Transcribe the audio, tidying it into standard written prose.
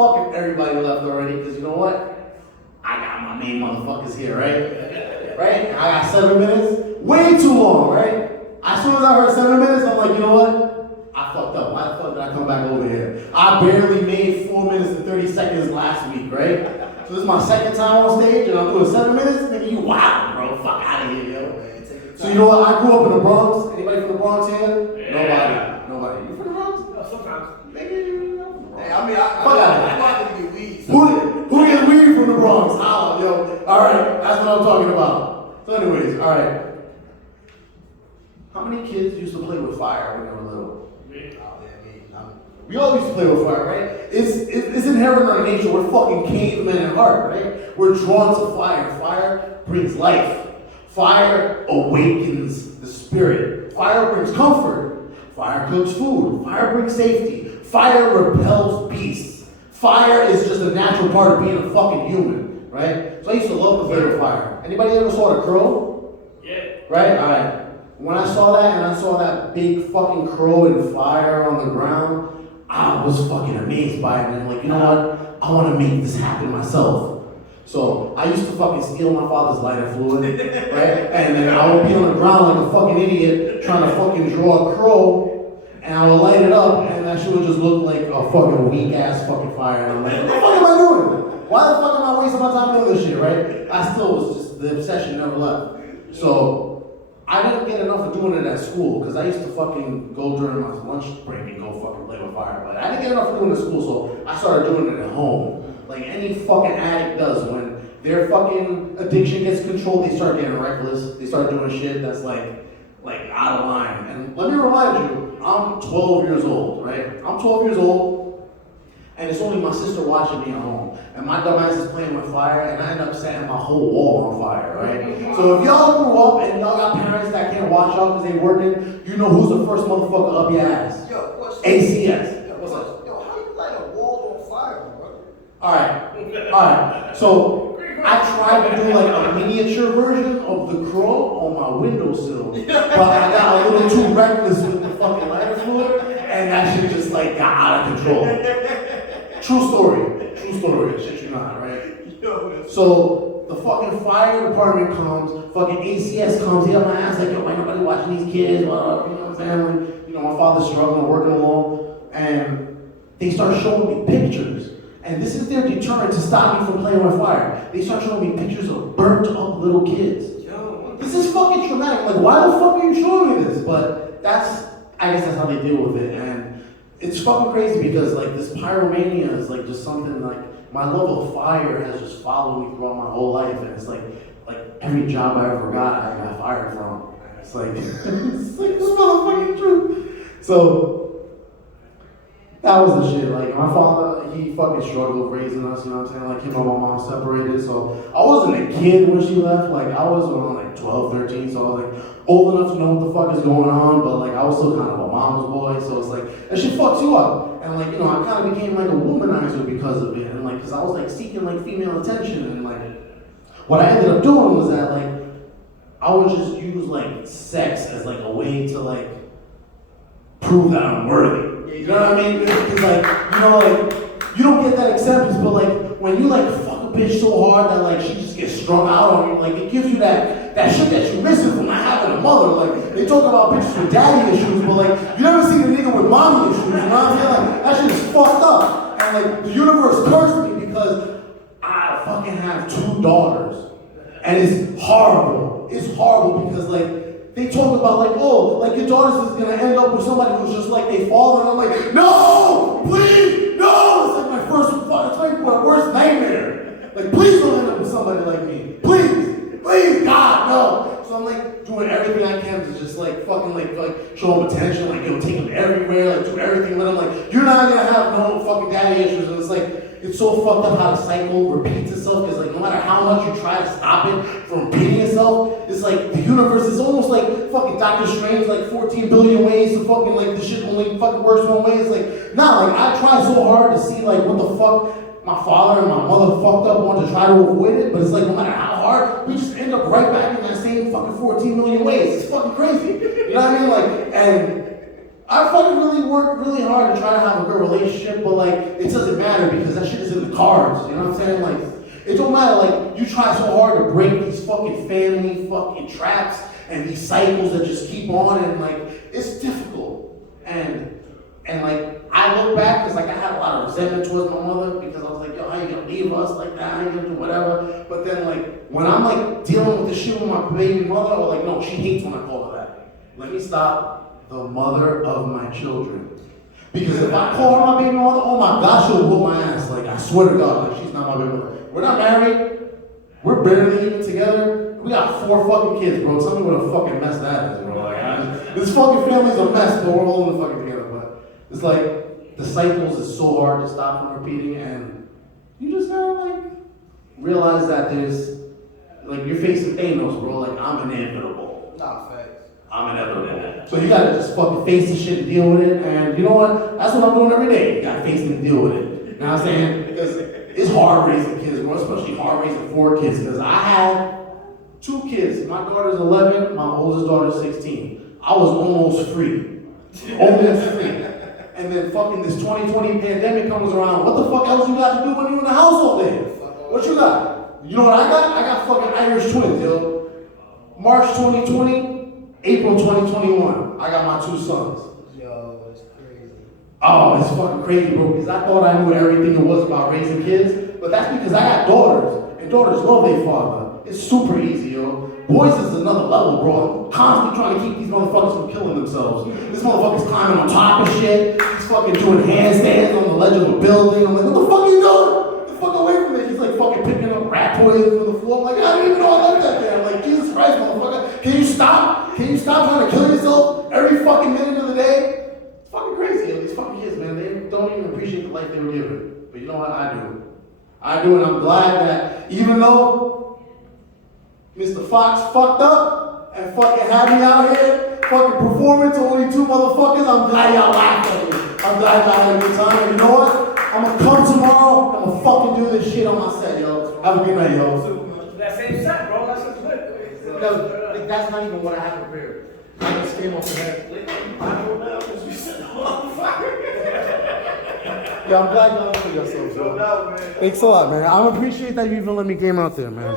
fuck if everybody left already, because you know what? I got my main motherfuckers here, right? Right? I got 7 minutes. Way too long, right? As soon as I heard 7 minutes, I'm like, you know what? I fucked up. Why the fuck did I come back over here? I barely made 4 minutes and 30 seconds last week, right? So this is my second time on stage, and I'm doing 7 minutes? Nigga, you wild, bro. Fuck out of here, yo. So you know what? I grew up in the Bronx. Anybody from the Bronx here? Yeah. Nobody. You from the Bronx? No, sometimes. Hey, I mean, I get weed. Who gets weed from the Bronx? Holla, yo. All right, that's what I'm talking about. So anyways, all right. How many kids used to play with fire when they were little? We all used to play with fire, right? It's inherent in our nature. We're fucking cavemen at heart, right? We're drawn to fire. Fire brings life. Fire awakens the spirit. Fire brings comfort. Fire cooks food. Fire brings safety. Fire repels beasts. Fire is just a natural part of being a fucking human, right? So I used to love to play with fire. Anybody ever saw a crow? Yeah. Right? All right. When I saw that and I saw that big fucking crow and fire on the ground, I was fucking amazed by it. And I'm like, you know what? I want to make this happen myself. So I used to fucking steal my father's lighter fluid, right? And then I would be on the ground like a fucking idiot trying to fucking draw a crow, and I would light it up, and that shit would just look like a fucking weak ass fucking fire. And I'm like, what the fuck am I doing? Why the fuck am I wasting my time doing this shit, right? I still was just, the obsession never left. So I didn't get enough of doing it at school, because I used to fucking go during my lunch break and go fucking play with fire. But I didn't get enough of doing it at school, so I started doing it at home. Like any fucking addict does. When their fucking addiction gets controlled, they start getting reckless. They start doing shit that's like out of line. And let me remind you, I'm 12 years old, right? I'm 12 years old, and it's only my sister watching me at home. And my dumb ass is playing with fire, and I end up setting my whole wall on fire, right? So if y'all grew up and y'all got parents that can't watch y'all because they working, you know who's the first motherfucker up your ass? Yo, question. ACS. What's up? Yo, how you light a wall on fire, bro? Alright. So I tried to do like a miniature version of the crow on my windowsill, but I got a little too reckless with the fucking lighter fluid, and that shit just like got out of control. True story. Shit you not, right? So the fucking fire department comes, fucking ACS comes, he up my ass like, yo, ain't nobody watching these kids, what up, you know what I'm saying? Like, you know, my father's struggling, working alone, and they start showing me pictures. And this is their deterrent to stop me from playing with fire. They start showing me pictures of burnt up little kids. This is fucking traumatic. Like, why the fuck are you showing me this? But I guess that's how they deal with it. And it's fucking crazy because like this pyromania is like just something like, my love of fire has just followed me throughout my whole life. And it's like every job I ever got, I got fired from. It's like, it's like this motherfucking truth. So, that was the shit. Like, my father, he fucking struggled raising us, you know what I'm saying? Like, him and my mom separated, so I wasn't a kid when she left. Like, I was around like 12, 13, so I was like old enough to know what the fuck is going on, but like, I was still kind of a mama's boy, so it's like, that shit fucks you up. And like, you know, I kind of became like a womanizer because of it, and like, because I was like seeking like female attention, and like, what I ended up doing was that like, I would just use like sex as like a way to like prove that I'm worthy. You know what I mean? Because like, you know, like, you don't get that acceptance, but like, when you like fuck a bitch so hard that like she just gets strung out on you, like it gives you that shit that you're missing from not having a mother. Like, they talk about bitches with daddy issues, but like, you never see a nigga with mommy issues, you know what I'm saying? Like, that shit is fucked up. And like, the universe cursed me because I fucking have 2 daughters. And it's horrible. It's horrible because like, they talk about like, oh, like your daughter's is gonna end up with somebody who's just like their father, and I'm like, no, please, no! It's like my worst nightmare. Like, please don't end up with somebody like me. Please, God, no. So I'm like doing everything I can to just like fucking like show him attention, like yo, take him everywhere, like do everything with him. Like, you're not gonna have no fucking daddy issues, and it's like, it's so fucked up how the cycle repeats itself, because like no matter how much you try to stop it from repeating itself, it's like the universe is almost like fucking Doctor Strange, like 14 billion ways to fucking like the shit only fucking works one way. It's like, nah, like I try so hard to see like what the fuck my father and my mother fucked up on to try to avoid it, but it's like no matter how hard, we just end up right back in that same fucking 14 million ways. It's fucking crazy. You know what I mean? Like, and I fucking really worked really hard to try to have a good relationship, but like, it doesn't matter because that shit is in the cards, you know what I'm saying? Like, it don't matter, like, you try so hard to break these fucking family fucking traps and these cycles that just keep on, and like, it's difficult. And like, I look back, because like, I had a lot of resentment towards my mother, because I was like, yo, how you gonna leave us like that, how you gonna do whatever? But then like, when I'm like, dealing with the shit with my baby mother, or like, no, she hates when I call her that. Let me stop. The mother of my children. Because if I call her my baby mother, oh my God, she'll whoop my ass. Like, I swear to God, like, she's not my baby mother. We're not married. We're barely even together. We got 4 fucking kids, bro. Tell me what a fucking mess that is, bro. Like, this fucking family's a mess, but we're all in the fucking together. But it's like, the cycles is so hard to stop from repeating, and you just gotta, like, realize that there's, like, you're facing Thanos, bro. Like, I'm inevitable. Nah, facts. I'm inevitable. So you gotta just fucking face the shit and deal with it. And you know what? That's what I'm doing every day. You gotta face it and deal with it. You know what I'm saying? Because it's hard raising kids, bro. Especially hard raising 4 kids. Because I had 2 kids. My daughter's 11, my oldest daughter's 16. I was almost free. Almost free. And then fucking this 2020 pandemic comes around. What the fuck else you got to do when you're in the house all day? What you got? You know what I got? I got fucking Irish twins, yo. March 2020. April 2021, I got my 2 sons. Yo, it's crazy. Oh, it's fucking crazy, bro, because I thought I knew everything there was about raising kids, but that's because I got daughters, and daughters love their father. It's super easy, yo. Boys is another level, bro. I'm constantly trying to keep these motherfuckers from killing themselves. This motherfucker's climbing on top of shit. He's fucking doing handstands on the ledge of a building. I'm like, what the fuck are you doing? Get the fuck away from me. He's like fucking picking up rat poison from the floor. I'm like, I didn't even know I left that there. I'm like, Jesus Christ, motherfucker. Can you stop? Can you stop trying to kill yourself every fucking minute of the day? It's fucking crazy. These fucking kids, man, they don't even appreciate the life they were given. But you know what? I do. I do, and I'm glad that even though Mr. Fox fucked up and fucking had me out here fucking performing to only 2 motherfuckers, I'm glad y'all laughed at me. I'm glad y'all had a good time. And you know what? I'm gonna come tomorrow, I'm gonna fucking do this shit on my set, yo. Have a good night, yo. That same set, bro. That's what's good. No, like, that's not even what I have prepared. I just came off the head. I don't know, because we set on fire. Yeah, I'm glad y'all enjoyed yourselves, yo. No doubt, man. Thanks a lot, man. I appreciate that you even let me game out there, man.